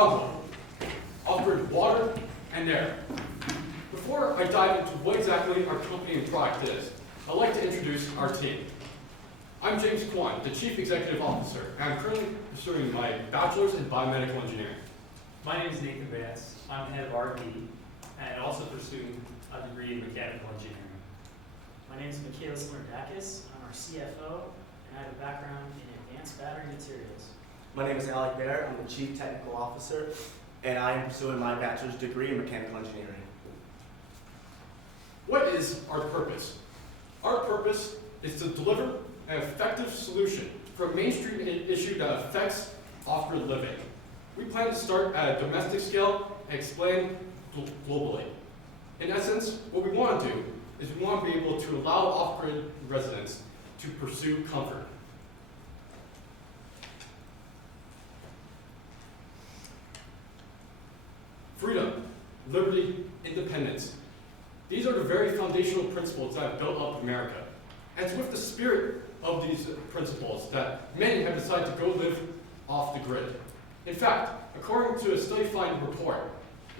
OGWA, off-grid water and air. Before I dive into what exactly our company and product is, I'd like to introduce our team. I'm James Kwan, the Chief Executive Officer, and I'm currently pursuing my bachelor's in biomedical engineering. My name is Nathan Vance. I'm the head of R&D and also pursuing a degree in mechanical engineering. My name is Michaelis Lordakis. I'm our CFO, and I have a background in advanced battery materials. My name is Alec Bear. I'm the Chief Technical Officer, and I am pursuing my bachelor's degree in mechanical engineering. What is our purpose? Our purpose is to deliver an effective solution for a mainstream issue that affects off-grid living. We plan to start at a domestic scale and expand globally. In essence, what we want to do is we want to be able to allow off-grid residents to pursue comfort. Freedom, liberty, independence. These are the very foundational principles that have built up America. And it's with the spirit of these principles that many have decided to go live off the grid. In fact, according to a study find report,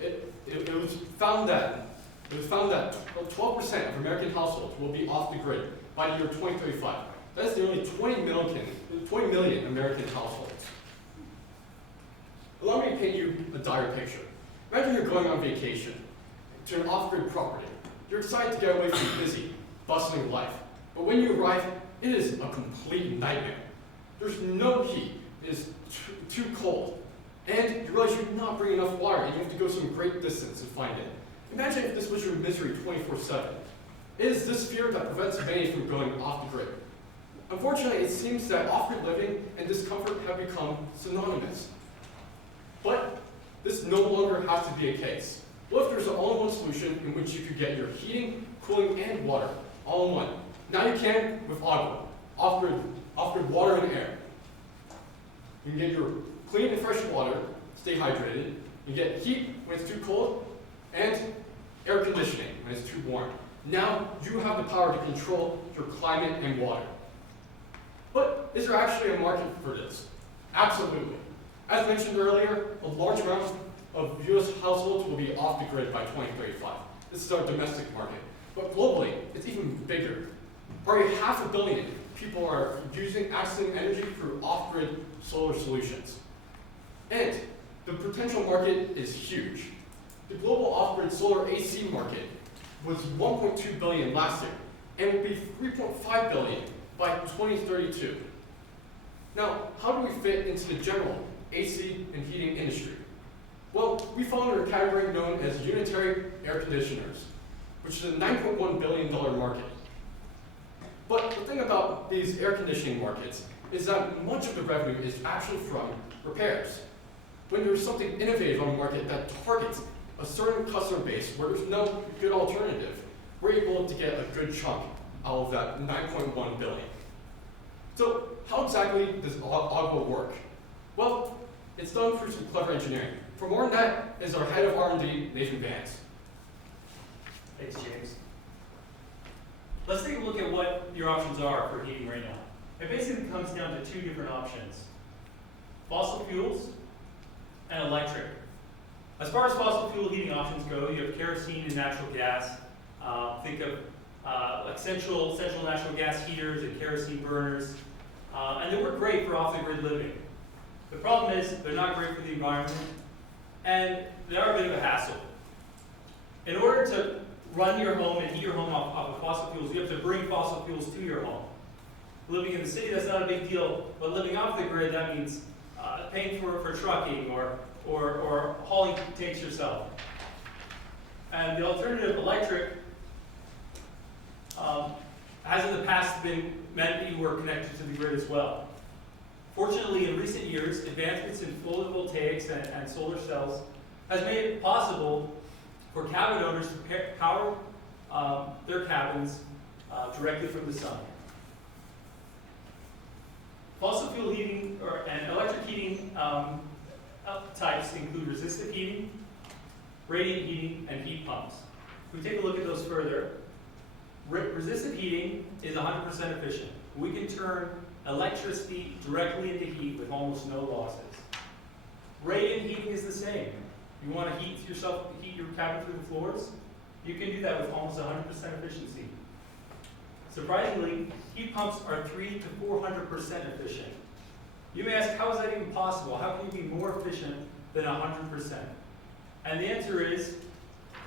it was found that 12% of American households will be off the grid by the year 2035. That is nearly 20 million American households. Allow me to paint you a dire picture. Imagine you're going on vacation to an off-grid property. You're excited to get away from busy, bustling life. But when you arrive, it is a complete nightmare. There's no heat. It is too cold. And you realize you're not bringing enough water and you have to go some great distance to find it. Imagine if this was your misery 24/7. It is this fear that prevents many from going off the grid. Unfortunately, it seems that off-grid living and discomfort have become synonymous. But this no longer has to be a case. What if there's an all-in-one solution in which you could get your heating, cooling, and water all in one? Now you can with OGWA, off-grid water and air. You can get your clean and fresh water, stay hydrated. You get heat when it's too cold, and air conditioning when it's too warm. Now you have the power to control your climate and water. But is there actually a market for this? Absolutely. As mentioned earlier, a large amount of US households will be off the grid by 2035. This is our domestic market. But globally, it's even bigger. Already 500 million people are accessing energy through off-grid solar solutions. And the potential market is huge. The global off-grid solar AC market was 1.2 billion last year and will be 3.5 billion by 2032. Now, how do we fit into the general AC and heating industry? Well, we fall under a category known as unitary air conditioners, which is a $9.1 billion market. But the thing about these air conditioning markets is that much of the revenue is actually from repairs. When there's something innovative on the market that targets a certain customer base where there's no good alternative, we're able to get a good chunk out of that 9.1 billion. So how exactly does OGWA work? Well, it's done through some clever engineering. For more on that is our head of R&D, Nathan Vance. Thanks, James. Let's take a look at what your options are for heating right now. It basically comes down to two different options: fossil fuels and electric. As far as fossil fuel heating options go, you have kerosene and natural gas. Think of like central natural gas heaters and kerosene burners. And they work great for off-the-grid living. The problem is they're not great for the environment, and they are a bit of a hassle. In order to run your home and heat your home off of fossil fuels, you have to bring fossil fuels to your home. Living in the city, that's not a big deal, but living off the grid, that means paying for trucking or hauling tanks yourself. And the alternative, electric, has in the past meant that you were connected to the grid as well. Fortunately, in recent years, advancements in photovoltaics and solar cells has made it possible for cabin owners to power their cabins directly from the sun. Fossil fuel heating and electric heating types include resistive heating, radiant heating, and heat pumps. If we take a look at those further, resistive heating is 100% efficient. We can turn electricity directly into heat with almost no losses. Radiant heating is the same. You want to heat your cabin through the floors? You can do that with almost 100% efficiency. Surprisingly, heat pumps are 300 to 400% efficient. You may ask, how is that even possible? How can you be more efficient than 100%? And the answer is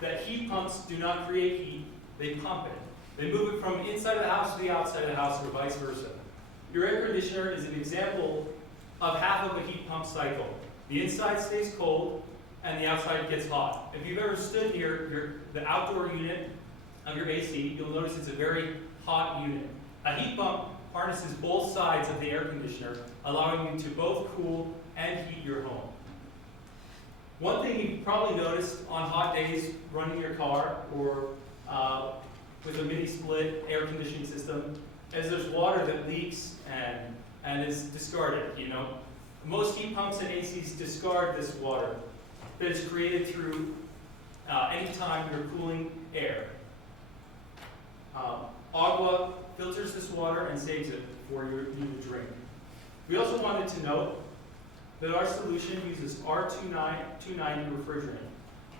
that heat pumps do not create heat, they pump it. They move it from inside of the house to the outside of the house, or vice versa. Your air conditioner is an example of half of a heat pump cycle. The inside stays cold, and the outside gets hot. If you've ever stood near the outdoor unit of your AC, you'll notice it's a very hot unit. A heat pump harnesses both sides of the air conditioner, allowing you to both cool and heat your home. One thing you've probably noticed on hot days running your car or with a mini split air conditioning system is there's water that leaks and is discarded. Most heat pumps and ACs discard this water that is created through any time you're cooling air. OGWA filters this water and saves it for you to drink. We also wanted to note that our solution uses R290 refrigerant,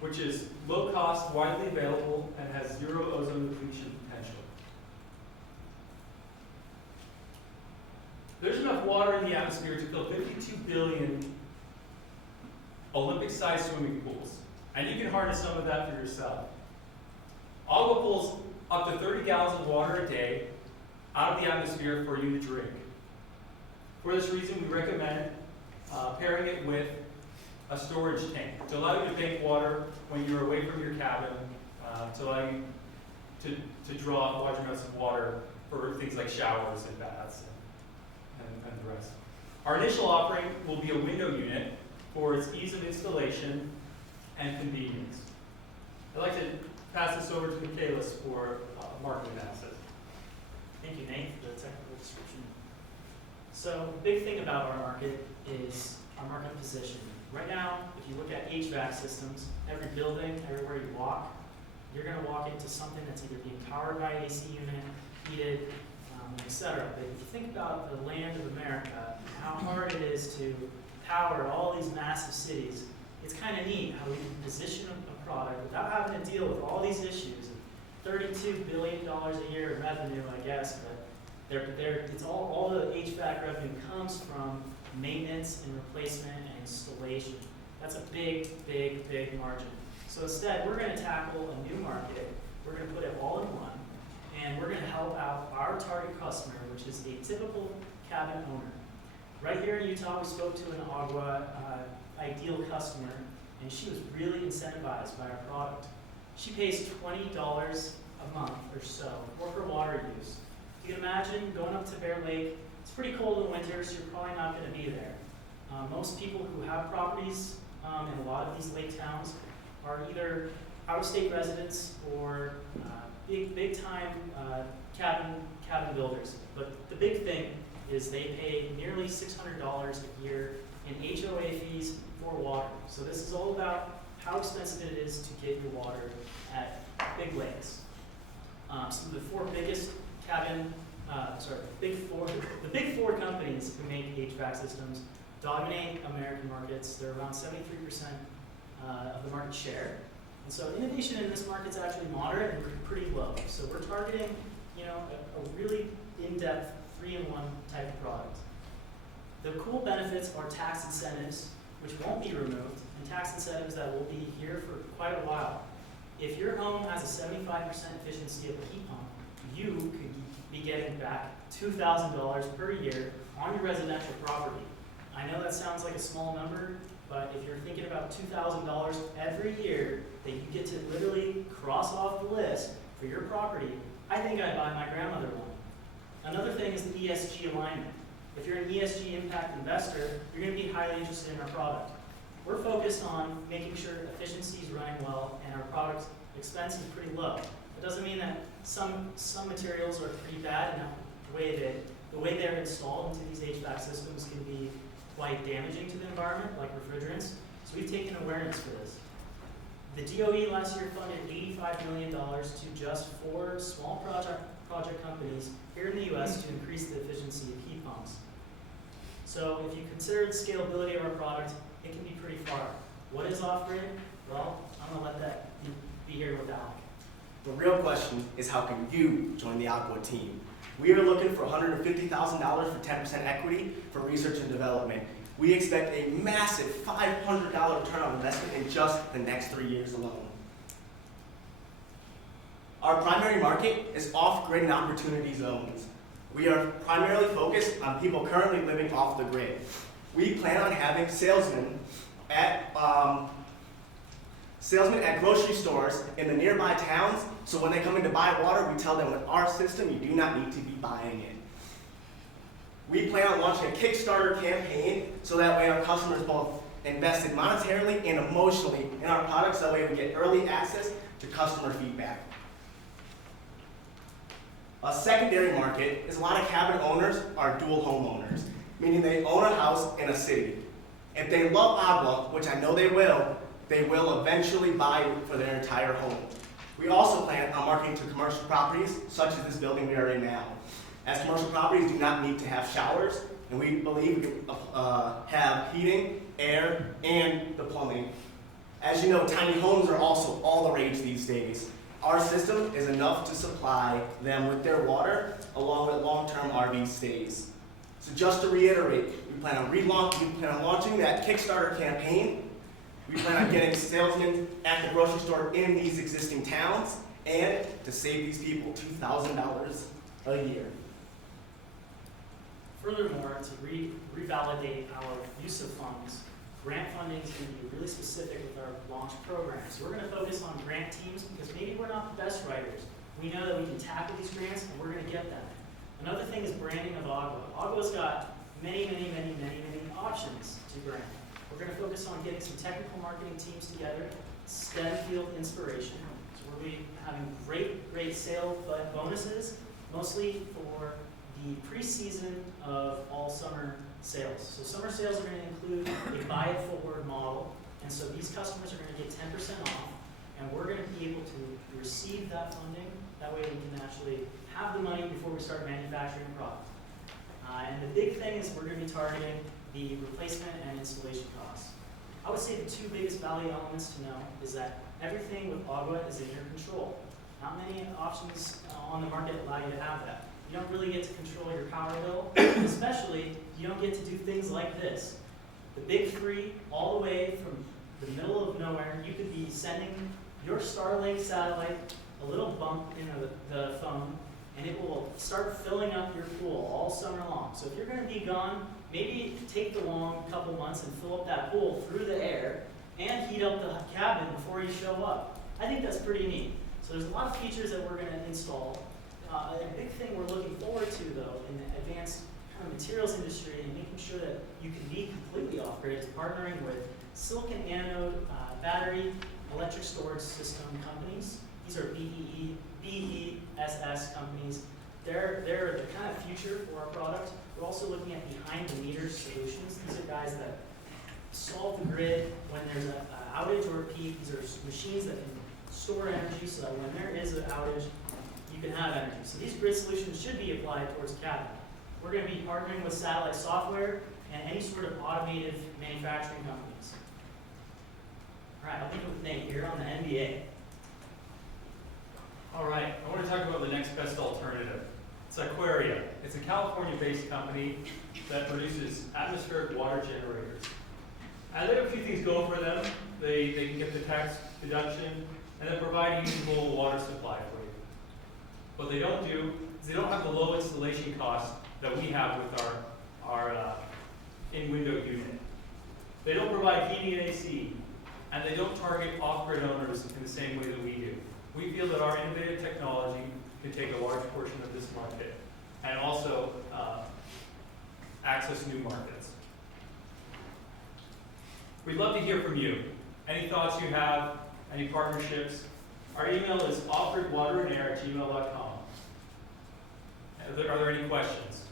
which is low cost, widely available, and has zero ozone depletion potential. There's enough water in the atmosphere to fill 52 billion Olympic-sized swimming pools, and you can harness some of that for yourself. OGWA pulls up to 30 gallons of water a day out of the atmosphere for you to drink. For this reason, we recommend pairing it with a storage tank to allow you to bank water when you're away from your cabin, to allow you to draw large amounts of water for things like showers and baths and the rest. Our initial offering will be a window unit for its ease of installation and convenience. I'd like to pass this over to Michaelis for market analysis. Thank you, Nate, for the technical description. So the big thing about our market is our market position. Right now, if you look at HVAC systems, every building, everywhere you walk, you're going to walk into something that's either being powered by an AC unit, heated, etc. But if you think about the land of America, how hard it is to power all these massive cities, it's kind of neat how we can position a product without having to deal with all these issues. $32 billion a year in revenue, I guess, but it's all the HVAC revenue comes from maintenance and replacement and installation. That's a big, big, big margin. So instead, we're going to tackle a new market. We're going to put it all in one, and we're going to help out our target customer, which is a typical cabin owner. Right here in Utah, we spoke to an OGWA ideal customer, and she was really incentivized by our product. She pays $20 a month or so for her water use. You can imagine going up to Bear Lake. It's pretty cold in winter, so you're probably not going to be there. Most people who have properties in a lot of these lake towns are either out-of-state residents or big time cabin builders. But the big thing is they pay nearly $600 a year in HOA fees for water. So this is all about how expensive it is to get your water at big lakes. Some of the four biggest the big four companies who make HVAC systems dominate American markets. They're around 73% of the market share. And so innovation in this market is actually moderate and pretty low. So we're targeting, a really in-depth 3-in-1 type of product. The cool benefits are tax incentives, which won't be removed, and tax incentives that will be here for quite a while. If your home has a 75% efficiency of a heat pump, you could be getting back $2,000 per year on your residential property. I know that sounds like a small number, but if you're thinking about $2,000 every year that you get to literally cross off the list for your property, I think I'd buy my grandmother one. Another thing is the ESG alignment. If you're an ESG impact investor, you're going to be highly interested in our product. We're focused on making sure efficiency is running well and our product's expense is pretty low. It doesn't mean that some materials are pretty bad and the way they're installed into these HVAC systems can be quite damaging to the environment, like refrigerants. So we've taken awareness for this. The DOE last year funded $85 million to just 4 small project companies here in the U.S. to increase the efficiency of heat pumps. So if you consider the scalability of our product, it can be pretty far. What is off-grid? Well, I'm gonna let that be here with Alec. The real question is, how can you join the OGWA team? We are looking for $150,000 for 10% equity for research and development. We expect a massive $500 return on investment in just the next 3 years alone. Our primary market is off-grid and opportunity zones. We are primarily focused on people currently living off the grid. We plan on having salesmen at grocery stores in the nearby towns, so when they come in to buy water, we tell them with our system, you do not need to be buying it. We plan on launching a Kickstarter campaign so that way our customers both invested monetarily and emotionally in our products, that way we get early access to customer feedback. A secondary market is a lot of cabin owners are dual homeowners, meaning they own a house in a city. If they love OGWA, which I know they will eventually buy for their entire home. We also plan on marketing to commercial properties, such as this building we are in now. As commercial properties do not need to have showers, and we believe we can have heating, air, and the plumbing. As you know, tiny homes are also all the rage these days. Our system is enough to supply them with their water, along with long-term RV stays. So just to reiterate, we plan on launching that Kickstarter campaign. We plan on getting salesmen at the grocery store in these existing towns, and to save these people $2,000 a year. Furthermore, to revalidate our use of funds, grant funding is going to be really specific with our launch programs. So we're going to focus on grant teams because maybe we're not the best writers. We know that we can tackle these grants and we're going to get them. Another thing is branding of OGWA. OGWA's got many options to brand. We're going to focus on getting some technical marketing teams together, STEM field inspiration. So we'll be having great sale bonuses, mostly for the preseason of all summer sales. So summer sales are going to include a buy it forward model, and so these customers are going to get 10% off, and we're going to be able to receive that funding. That way we can actually have the money before we start manufacturing a product. And the big thing is we're going to be targeting the replacement and installation costs. I would say the two biggest value elements to know is that everything with OGWA is in your control. Not many options on the market allow you to have that. You don't really get to control your power bill, especially you don't get to do things like this. The big three, all the way from the middle of nowhere, you could be sending your Starlink satellite a little bump in the phone, and it will start filling up your pool all summer long. So if you're going to be gone, maybe take the long couple months and fill up that pool through the air and heat up the cabin before you show up. I think that's pretty neat. So there's a lot of features that we're going to install. A big thing we're looking forward to, though, in the advanced kind of materials industry and making sure that you can be completely off-grid is partnering with silicon anode battery electric storage system companies. These are BESS companies. They're the kind of future for our product. We're also looking at behind-the-meter solutions. These are guys that solve the grid when there's an outage or a peak. These are machines that can store energy so that when there is an outage, you can have energy. So these grid solutions should be applied towards cabin. We're going to be partnering with satellite software and any sort of automated manufacturing companies. All right, I'll leave it with Nate here on the NBA. All right, I want to talk about the next best alternative. It's Aquaria. It's a California-based company that produces atmospheric water generators. And they have a few things going for them. They can get the tax deduction and then provide a usable water supply for you. What they don't do is they don't have the low installation costs that we have with our in-window unit. They don't provide heating and AC, and they don't target off-grid owners in the same way that we do. We feel that our innovative technology can take a large portion of this market and also access new markets. We'd love to hear from you. Any thoughts you have, any partnerships? Our email is offgridwaterandair@gmail.com. Are there any questions?